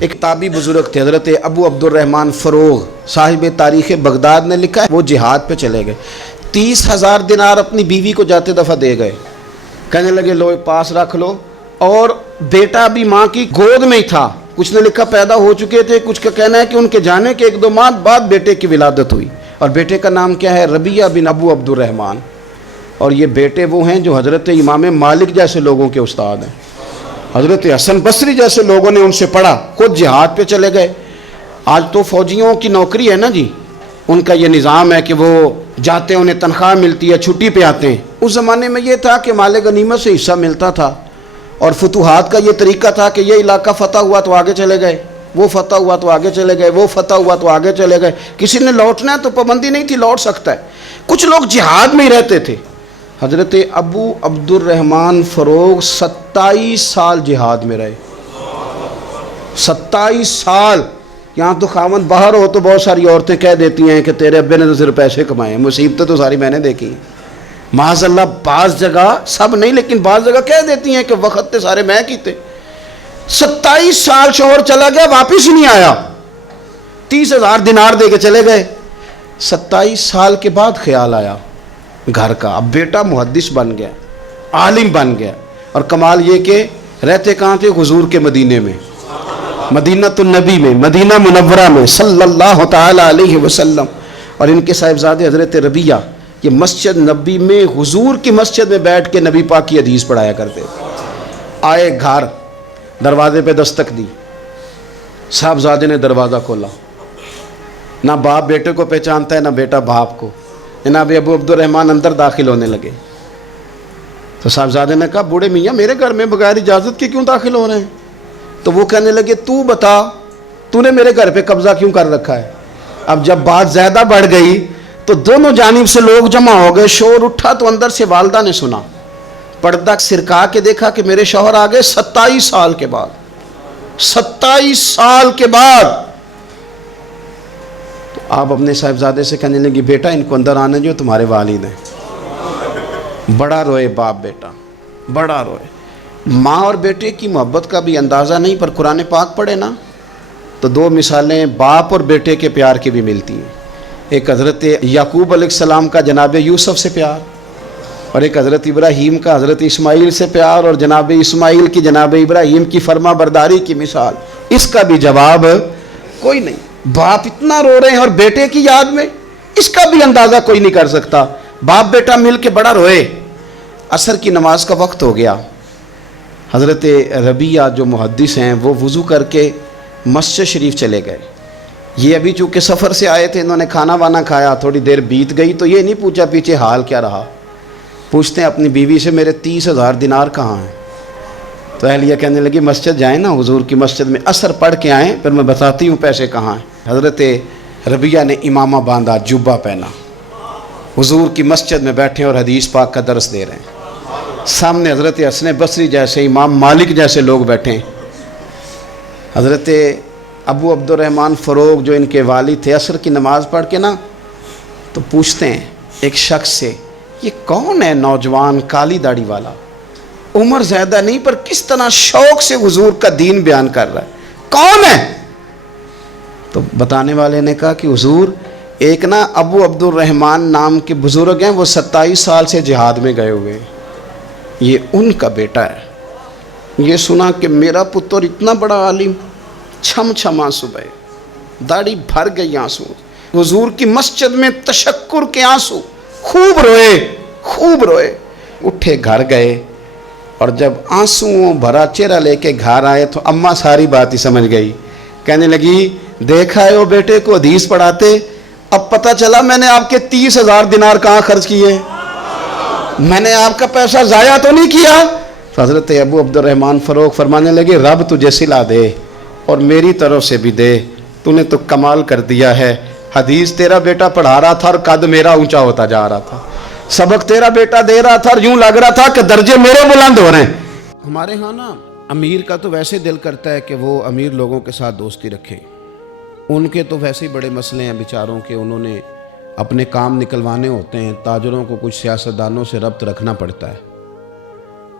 ایک تابعی بزرگ تھے حضرت ابو عبدالرحمن فروغ صاحب تاریخ بغداد نے لکھا ہے، وہ جہاد پہ چلے گئے، 30,000 دینار اپنی بیوی کو جاتے دفعہ دے گئے، کہنے لگے لو پاس رکھ لو، اور بیٹا بھی ماں کی گود میں ہی تھا، کچھ نے لکھا پیدا ہو چکے تھے، کچھ کا کہنا ہے کہ ان کے جانے کے 1-2 ماہ بعد بیٹے کی ولادت ہوئی، اور بیٹے کا نام کیا ہے؟ ربیہ بن ابو عبدالرحمن، اور یہ بیٹے وہ ہیں جو حضرت امام مالک جیسے لوگوں کے استاد ہیں، حضرت حسن بصری جیسے لوگوں نے ان سے پڑھا، خود جہاد پہ چلے گئے۔ آج تو فوجیوں کی نوکری ہے نا جی، ان کا یہ نظام ہے کہ وہ جاتے ہیں، انہیں تنخواہ ملتی ہے، چھٹی پہ آتے ہیں۔ اس زمانے میں یہ تھا کہ مال غنیمت سے حصہ ملتا تھا، اور فتوحات کا یہ طریقہ تھا کہ یہ علاقہ فتح ہوا تو آگے چلے گئے، وہ فتح ہوا تو آگے چلے گئے، وہ فتح ہوا تو آگے چلے گئے، کسی نے لوٹنا ہے تو پابندی نہیں تھی، لوٹ سکتا ہے۔ کچھ لوگ جہاد میں ہی رہتے تھے۔ حضرت ابو عبدالرحمن فروغ 27 سال جہاد میں رہے، 27 سال۔ یہاں تو خاوند باہر ہو تو بہت ساری عورتیں کہہ دیتی ہیں کہ تیرے ابے نے تو صرف پیسے کمائے ہیں، مصیبتیں تو ساری میں نے دیکھی ہیں، معاذ اللہ۔ بعض جگہ، سب نہیں لیکن بعض جگہ کہہ دیتی ہیں کہ وقت تے سارے میں کیتے۔ 27 سال شوہر چلا گیا، واپس ہی نہیں آیا، 30,000 دینار دے کے چلے گئے۔ 27 سال کے بعد خیال آیا گھر کا، اب بیٹا محدث بن گیا، عالم بن گیا، اور کمال یہ کہ رہتے کہاں تھے؟ حضور کے مدینے میں، مدینہ النبی میں، مدینہ منورہ میں صلی اللہ تعالی علیہ وسلم۔ اور ان کے صاحبزادے حضرت ربیہ یہ مسجد نبی میں، حضور کی مسجد میں بیٹھ کے نبی پاک کی حدیث پڑھایا کرتے۔ آئے گھر، دروازے پہ دستک دی، صاحبزادے نے دروازہ کھولا، نہ باپ بیٹے کو پہچانتا ہے نہ بیٹا باپ کو۔ جناب ابو عبدالرحمن اندر داخل ہونے لگے تو صاحبزادے نے کہا بوڑھے میاں میرے گھر میں بغیر اجازت کے کیوں داخل ہو رہے ہیں؟ تو وہ کہنے لگے تو بتا، تو نے میرے گھر پہ قبضہ کیوں کر رکھا ہے؟ اب جب بات زیادہ بڑھ گئی تو دونوں جانب سے لوگ جمع ہو گئے، شور اٹھا تو اندر سے والدہ نے سنا، پردہ سرکا کے دیکھا کہ میرے شوہر آ گئے 27 سال کے بعد، 27 سال کے بعد۔ تو آپ اپنے صاحبزادے سے کہنے لگی بیٹا ان کو اندر آنے جو، تمہارے والد ہیں۔ بڑا روئے باپ بیٹا، بڑا روئے۔ ماں اور بیٹے کی محبت کا بھی اندازہ نہیں، پر قرآن پاک پڑھے نا تو 2 مثالیں باپ اور بیٹے کے پیار کی بھی ملتی ہیں۔ ایک حضرت یعقوب علیہ السلام کا جناب یوسف سے پیار، اور ایک حضرت ابراہیم کا حضرت اسماعیل سے پیار، اور جناب اسماعیل کی جناب ابراہیم کی فرما برداری کی مثال، اس کا بھی جواب کوئی نہیں۔ باپ اتنا رو رہے ہیں اور بیٹے کی یاد میں، اس کا بھی اندازہ کوئی نہیں کر سکتا۔ باپ بیٹا مل کے بڑا روئے۔ عصر کی نماز کا وقت ہو گیا، حضرت ربیہ جو محدث ہیں وہ وضو کر کے مسجد شریف چلے گئے۔ یہ ابھی چونکہ سفر سے آئے تھے، انہوں نے کھانا وانا کھایا، تھوڑی دیر بیت گئی تو یہ نہیں پوچھا پیچھے حال کیا رہا، پوچھتے ہیں اپنی بیوی سے میرے 30,000 دینار کہاں ہیں؟ تو اہلیہ کہنے لگی مسجد جائیں نا، حضور کی مسجد میں عصر پڑھ کے آئیں، پھر میں بتاتی ہوں پیسے کہاں ہیں۔ حضرت ربیہ نے امامہ باندھا، جبہ پہنا، حضور کی مسجد میں بیٹھے اور حدیث پاک کا درس دے رہے ہیں۔ سامنے حضرت حسن بصری جیسے، امام مالک جیسے لوگ بیٹھے ہیں۔ حضرت ابو عبدالرحمن فروغ جو ان کے والد تھے، عصر کی نماز پڑھ کے نا تو پوچھتے ہیں ایک شخص سے یہ کون ہے نوجوان کالی داڑھی والا، عمر زیادہ نہیں پر کس طرح شوق سے حضور کا دین بیان کر رہا ہے، کون ہے؟ تو بتانے والے نے کہا کہ حضور ایک نا ابو عبدالرحمن نام کے بزرگ ہیں، وہ 27 سال سے جہاد میں گئے ہوئے، یہ ان کا بیٹا ہے۔ یہ سنا کہ میرا پتر اتنا بڑا عالم، چھم چھم آنسو بہے، داڑھی بھر گئی آنسو، حضور کی مسجد میں تشکر کے آنسو، خوب روئے، خوب روئے۔ اٹھے گھر گئے، اور جب آنسوؤں بھرا چہرہ لے کے گھر آئے تو اماں ساری بات ہی سمجھ گئی، کہنے لگی دیکھا ہے وہ بیٹے کو حدیث پڑھاتے، اب پتہ چلا میں نے آپ کے 30,000 دینار کہاں خرچ کیے، میں نے آپ کا پیسہ ضائع تو نہیں کیا۔ حضرت ابو عبدالرحمن فروغ فرمانے لگے رب تجھے صلہ دے اور میری طرف سے بھی دے، تو نے تو کمال کر دیا ہے، حدیث تیرا بیٹا پڑھا رہا تھا اور قد میرا اونچا ہوتا جا رہا تھا، سبق تیرا بیٹا دے رہا تھا اور یوں لگ رہا تھا کہ درجے میرے بلند ہو رہے ہیں۔ ہمارے ہاں نا امیر کا تو ویسے دل کرتا ہے کہ وہ امیر لوگوں کے ساتھ دوستی رکھے، ان کے تو ویسے ہی بڑے مسئلے ہیں بیچاروں کے، انہوں نے اپنے کام نکلوانے ہوتے ہیں، تاجروں کو کچھ سیاستدانوں سے ربط رکھنا پڑتا ہے،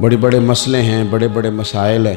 بڑے بڑے مسئلے ہیں، بڑے بڑے مسائل ہیں،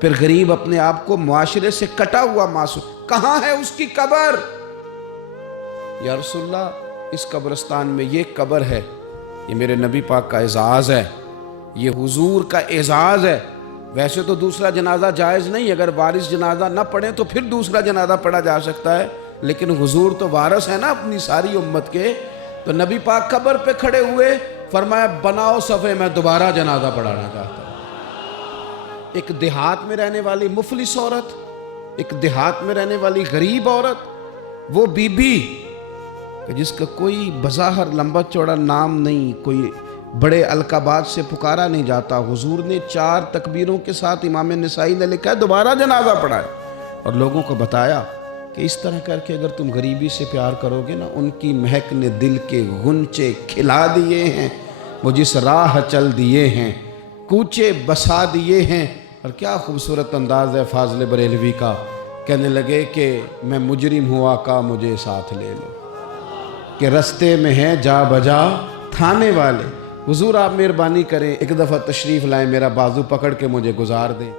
پھر غریب اپنے آپ کو معاشرے سے کٹا ہوا محسوس، کہاں ہے اس کی قبر؟ یا رسول اللہ اس قبرستان میں یہ قبر ہے، یہ میرے نبی پاک کا اعزاز ہے، یہ حضور کا اعزاز ہے۔ ویسے تو دوسرا جنازہ جائز نہیں، اگر وارث جنازہ نہ پڑھیں تو پھر دوسرا جنازہ پڑھا جا سکتا ہے، لیکن حضور تو وارث ہے نا اپنی ساری امت کے۔ تو نبی پاک قبر پہ کھڑے ہوئے، فرمایا بناؤ صفے، میں دوبارہ جنازہ پڑھانا چاہتا ہوں۔ ایک دیہات میں رہنے والی مفلس عورت، ایک دیہات میں رہنے والی غریب عورت، وہ بی بی کہ جس کا کوئی بظاہر لمبا چوڑا نام نہیں، کوئی بڑے القابات سے پکارا نہیں جاتا، حضور نے 4 تکبیروں کے ساتھ امام نسائی نے لکھا ہے دوبارہ جنازہ پڑھا ہے، اور لوگوں کو بتایا کہ اس طرح کر کے اگر تم غریبی سے پیار کرو گے نا، ان کی مہک نے دل کے غنچے کھلا دیے ہیں، وہ جس راہ چل دیے ہیں کوچے بسا دیے ہیں۔ اور کیا خوبصورت انداز ہے فاضل بریلوی کا، کہنے لگے کہ میں مجرم ہوں آقا مجھے ساتھ لے لو، کہ رستے میں ہیں جا بجا تھانے والے۔ حضور آپ مہربانی کریں، ایک دفعہ تشریف لائیں، میرا بازو پکڑ کے مجھے گزار دیں۔